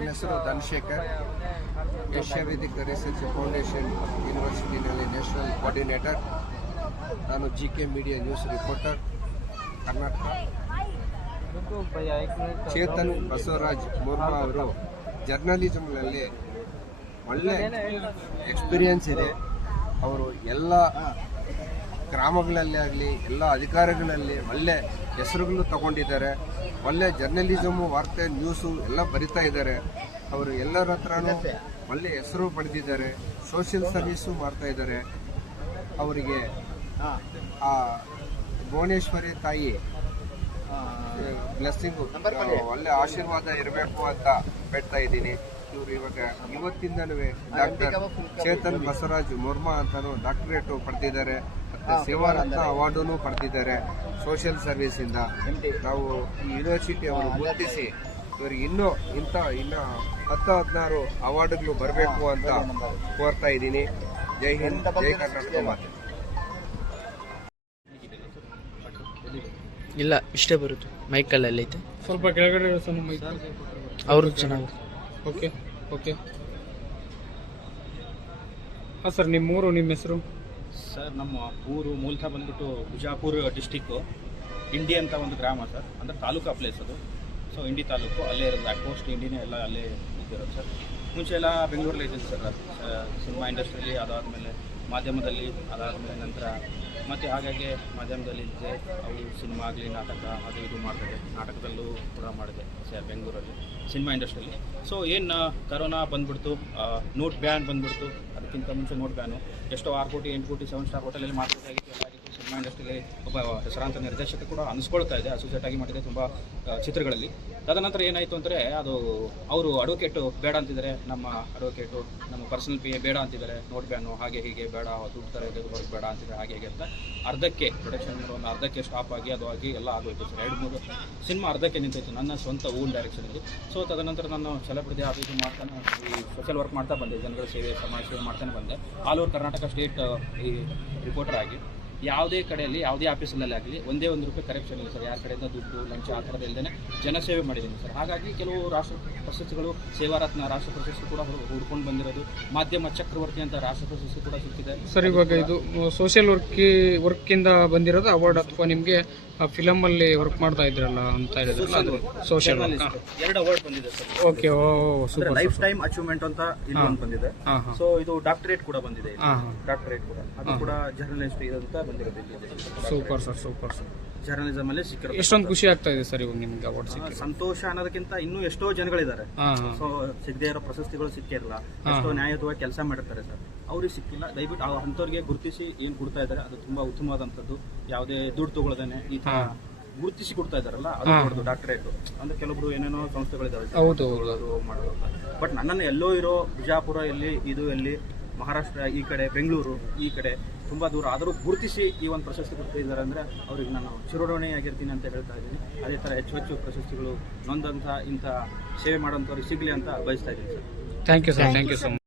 ನನ್ನ ಹೆಸರು Dhanashekar. Asia Vedic research foundation ಯೂನಿವರ್ಸಿಟಿನಲ್ಲಿ national coordinator. ನಾನು G K media news reporter, Karnataka. Chetan Basavaraj Murma ಅವರು ಜರ್ನಲಿಸಮ್ನಲ್ಲಿ ಒಳ್ಳೆ ಎಕ್ಸ್ಪೀರಿಯನ್ಸ್ ಇದೆ. ಅವರು ಎಲ್ಲ ಗ್ರಾಮಗಳಲ್ಲಿ ಆಗಲಿ ಎಲ್ಲ ಅಧಿಕಾರಿಗಳಲ್ಲಿ ಒಳ್ಳೆ ಹೆಸರುಗಳು ತಗೊಂಡಿದ್ದಾರೆ. ಒಳ್ಳೆ ಜರ್ನಲಿಸಮು ವಾರ್ತೆ ನ್ಯೂಸು ಎಲ್ಲ ಬರಿತಾ ಇದ್ದಾರೆ. ಅವರು ಎಲ್ಲರ ಹತ್ರನೂ ಒಳ್ಳೆ ಹೆಸರು ಪಡೆದಿದ್ದಾರೆ ಸೋಷಿಯಲ್ ಸರ್ವಿಸು ಮಾಡ್ತಾ ಇದ್ದಾರೆ. ಅವರಿಗೆ ಆ ಭುವನೇಶ್ವರಿ ತಾಯಿ ಬ್ಲೆಸ್ಸಿಂಗು ಒಳ್ಳೆ ಆಶೀರ್ವಾದ ಇರಬೇಕು ಅಂತ ಬೇಡ್ತಾ ಇದ್ದೀನಿ. ಇವರು ಇವಾಗ ಇವತ್ತಿಂದನೂ ಡಾಕ್ಟರ್ ಚೇತನ್ ಬಸವರಾಜ್ ಮುರ್ಮಾ ಅಂತಾನು ಡಾಕ್ಟರೇಟು ಪಡೆದಿದ್ದಾರೆ ಸೇವಾರತ್ನ ಅವಾರ್ಡನ್ನು ಪಡೆದಿದ್ದಾರೆ ಸೋಷಿಯಲ್ ಸರ್ವಿಸ್ ಇಂದ. ನಾವು ಈ ಯೂನಿವರ್ಸಿಟಿ ಅವರು ಗುರುತಿಸಿ ಇವರಿಗೆ ಇನ್ನೂ ಇಂಥ ಇನ್ನು ಹತ್ತು ಹದಿನಾರು ಅವಾರ್ಡ್ಗಳು ಬರಬೇಕು ಅಂತ ಕೋರ್ತಾ ಇದ್ದೀನಿ. ಜೈ ಹಿಂದ್ ಜೈ ಕರ್ನಾಟಕ ಮಾತೆ. ಇಲ್ಲ ಇಷ್ಟೇ ಬರುತ್ತೆ. ಮೈಕಲ್ಲಲ್ಲಿ ಐತೆ. ಸ್ವಲ್ಪ ಕೆಳಗಡೆ ಅವರು ಚೆನ್ನಾಗಿ ಓಕೆ ಓಕೆ. ಹಾಂ ಸರ್ ನಿಮ್ಮ ಊರು ನಿಮ್ಮ ಹೆಸರು? ಸರ್, ನಮ್ಮ ಊರು ಮೂಲತಃ ಬಂದ್ಬಿಟ್ಟು ಬಿಜಾಪುರ ಡಿಸ್ಟಿಕ್ಕು ಇಂಡಿ ಅಂತ ಒಂದು ಗ್ರಾಮ ಸರ್. ಅಂದರೆ ತಾಲೂಕಾ ಪ್ಲೇಸ್ ಅದು. ಸೊ ಇಂಡಿ ತಾಲೂಕು, ಅಲ್ಲೇ ಇರೋದು ಅಟ್ಮೋಸ್ಟ್ ಇಂಡಿನೇ ಎಲ್ಲ ಅಲ್ಲೇ ಇದ್ದಿರೋದು ಸರ್. ಮುಂಚೆ ಎಲ್ಲ ಬೆಂಗಳೂರಲ್ಲಿ ಇದ್ದೀನಿ ಸರ್. ಸಿನಿಮಾ ಇಂಡಸ್ಟ್ರಿಯಲ್ಲಿ ಅದಾದಮೇಲೆ ಮಾಧ್ಯಮದಲ್ಲಿ ಅದಾದಮೇಲೆ ನಂತರ ಮತ್ತು ಹಾಗಾಗಿ ಮಾಧ್ಯಮದಲ್ಲಿ ಇದ್ದೆ. ಅವರು ಸಿನಿಮಾ ಆಗಲಿ, ನಾಟಕ ಅದು ಇದು ಮಾಡ್ತಾರೆ ನಾಟಕದಲ್ಲೂ ಕೂಡ ಮಾಡಿದೆ ಬೆಂಗಳೂರಲ್ಲಿ, ಸಿನಿಮಾ ಇಂಡಸ್ಟ್ರಿಯಲ್ಲಿ. ಸೊ ಏನು ಕರೋನಾ ಬಂದ್ಬಿಡ್ತು ನೋಟ್ ಬ್ಯಾನ್ ಬಂದ್ಬಿಡ್ತು. ಅದಕ್ಕಿಂತ ಮುಂಚೆ ನೋಟ್ ಬ್ಯಾನು. ಎಷ್ಟೋ ಆರು ಕೋಟಿ, ಎಂಟು ಕೋಟಿ, ಸೆವೆನ್ ಸ್ಟಾರ್ ಹೋಟೆಲಲ್ಲಿ ಆಗಿತ್ತು. ಸಿನಿಮಾ ಇಂಡಸ್ಟ್ರಿಯಲ್ಲಿ ಒಬ್ಬ ಹೆಸರಾಂತ ನಿರ್ದೇಶಕ ಕೂಡ ಅನಿಸ್ಕೊಳ್ತಾ ಇದೆ ಅಸೋಸಿಯೇಟ್ ಆಗಿ ಮಾಡಿದೆ ತುಂಬ ಚಿತ್ರಗಳಲ್ಲಿ. ತದನಂತರ ಏನಾಯಿತು ಅಂದರೆ ಅದು ಅವರು ಅಡ್ವೊಕೇಟು ಬೇಡ ಅಂತಿದ್ದಾರೆ, ನಮ್ಮ ಅಡ್ವೊಕೇಟು ನಮ್ಮ ಪರ್ಸನಲ್ ಪಿ ಬೇಡ ಅಂತಿದ್ದಾರೆ ನೋಟ್ ಬ್ಯಾನು ಹಾಗೆ ಹೀಗೆ ಬೇಡ, ದುಡ್ಡು ಥರ ಇದೆ ವರ್ಕ್ ಬೇಡ ಅಂತಿದ್ದಾರೆ, ಹಾಗೆ ಹೀಗೆ ಅಂತ ಅರ್ಧಕ್ಕೆ ಪ್ರೊಡಕ್ಷನ್ ಒಂದು ಅರ್ಧಕ್ಕೆ ಸ್ಟಾಪ್ ಆಗಿ ಅದು ಆಗಿ ಎಲ್ಲ ಆಗೋಯ್ತು. ಸರ್, ಎರಡು ಮೂರು ಸಿನಿಮಾ ಅರ್ಧಕ್ಕೆ ನಿಂತಿತ್ತು ನನ್ನ ಸ್ವಂತ ಓನ್ ಡೈರೆಕ್ಷನಲ್ಲಿ ಸೊ ತದನಂತರ ನಾನು ಸೆಲೆಬ್ರಿಟಿ ಆಫೀಸ್ ಮಾಡ್ತಾನೆ ಈ ಸೋಷಿಯಲ್ ವರ್ಕ್ ಮಾಡ್ತಾ ಬಂದೆ, ಜನಗಳ ಸೇವೆ, ಸಮಾಜ ಸೇವೆ ಮಾಡ್ತಾನೆ ಬಂದೆ. ಆಲ್ ಓವರ್ ಕರ್ನಾಟಕ ಸ್ಟೇಟ್ ಈ ರಿಪೋರ್ಟರ್ ಆಗಿ. ಯಾವುದೇ ಕಡೆಯಲ್ಲಿ ಯಾವುದೇ ಆಫೀಸಲ್ಲಿ ಆಗಲಿ ಒಂದೇ ಒಂದು ರೂಪಾಯಿ ಕರೆಕ್ಷನ್ ಇಲ್ಲ ಸರ್. ಯಾರ ಕಡೆಯಿಂದ ದುಡ್ಡು ಲಂಚ ಆ ಥರದ ಇಲ್ಲದೇ ಜನಸೇವೆ ಮಾಡಿದ್ದೀನಿ ಸರ್. ಹಾಗಾಗಿ ಕೆಲವು ರಾಷ್ಟ್ರ ಪ್ರಶಸ್ತಿಗಳು ಸೇವಾರತ್ನ ರಾಷ್ಟ್ರ ಪ್ರಶಸ್ತಿ ಕೂಡ ಹುಡ್ಕೊಂಡು ಬಂದಿರೋದು. ಮಾಧ್ಯಮ ಚಕ್ರವರ್ತಿ ಅಂತ ರಾಷ್ಟ್ರ ಪ್ರಶಸ್ತಿ ಕೂಡ ಸಿಕ್ಕಿದೆ. ಸರ್ ಇವಾಗ ಇದು ಸೋಷಿಯಲ್ ವರ್ಕಿ ವರ್ಕಿಂದ ಬಂದಿರೋದು ಅವಾರ್ಡ್ ಅಥವಾ ನಿಮಗೆ ಫಿಲಮಲ್ಲಿ ವರ್ಕ್ ಮಾಡ್ತಾ ಇದ್ರಲ್ಲ ಅಂತ ಸೋಷಿಯಲ್ ಎರಡು ಅವಾರ್ಡ್ ಬಂದಿದೆ sir. Okay oh super lifetime achievement ಅಂತ ಬಂದಿದೆ. ಸೊ ಇದು ಡಾಕ್ಟರೇಟ್ ಕೂಡ ಬಂದಿದೆ ಡಾಕ್ಟರೇಟ್ ಕೂಡ. ಅದು ಕೂಡ ಜರ್ನಲಿಸ್ಟ್ ಇದಂತ ಬಂದಿರೋದು super sir super sir. Journalism ಅಲ್ಲಿ ಸಿಕ್ಕಿರೋ ಎಷ್ಟೊಂದು ಖುಷಿ ಆಗ್ತಾ ಇದೆ ಸರ್ ಇವಾಗ ನಿಮ್ಗೆ ಅವಾರ್ಡ್ ಸಿಕ್ಕಿ ಸಂತೋಷ ಅನ್ನೋದಕ್ಕಿಂತ ಇನ್ನೂ ಎಷ್ಟೋ ಜನಗಳಿದ್ದಾರೆ. ಸೊ ಸಿಗದೇ ಇರೋ ಪ್ರಶಸ್ತಿಗಳು ಸಿಕ್ಕಿರಲ್ಲ ಎಷ್ಟೋ ನ್ಯಾಯಯುತವಾಗಿ ಕೆಲಸ ಮಾಡಿರ್ತಾರೆ ಸರ್. ಅವ್ರಿಗೆ ಸಿಕ್ಕಿಲ್ಲ. ದಯವಿಟ್ಟು ಆ ಅಂಥವ್ರಿಗೆ ಗುರುತಿಸಿ ಏನು ಕೊಡ್ತಾ ಇದ್ದಾರೆ ಅದು ತುಂಬಾ ಉತ್ತಮವಾದಂಥದ್ದು. ಯಾವುದೇ ದುಡ್ಡು ತಗೊಳ್ದೇನೆ ಈ ತರ ಗುರುತಿಸಿ ಕೊಡ್ತಾ ಇದಾರಲ್ಲ ಅದು ದೊಡ್ಡದು ಡಾಕ್ಟರೇಟ್. ಅಂದ್ರೆ ಕೆಲವೊಬ್ರು ಏನೇನೋ ಸಂಸ್ಥೆಗಳಿದಾವೆ ಮಾಡೋದು ಬಟ್ ನನ್ನನ್ನು ಎಲ್ಲೋ ಇರೋ ಬಿಜಾಪುರ ಎಲ್ಲಿ ಇದು ಎಲ್ಲಿ ಮಹಾರಾಷ್ಟ್ರ ಈ ಕಡೆ ಬೆಂಗಳೂರು ಈ ಕಡೆ ತುಂಬಾ ದೂರ. ಆದರೂ ಗುರುತಿಸಿ ಈ ಒಂದು ಪ್ರಶಸ್ತಿ ಕೊಡ್ತಿದ್ದಾರೆ ಅಂದರೆ ಅವ್ರಿಗೆ ನಾನು ಚಿರೋಡಣೆಯಾಗಿರ್ತೀನಿ ಅಂತ ಹೇಳ್ತಾ ಇದ್ದೀನಿ. ಅದೇ ಥರ ಹೆಚ್ಚು ಹೆಚ್ಚು ಪ್ರಶಸ್ತಿಗಳು ನೊಂದಂಥ ಇಂಥ ಸೇವೆ ಮಾಡೋಂಥವ್ರಿಗೆ ಸಿಗಲಿ ಅಂತ ಬಯಸ್ತಾ ಇದ್ದೀನಿ sir. Thank you sir thank you so much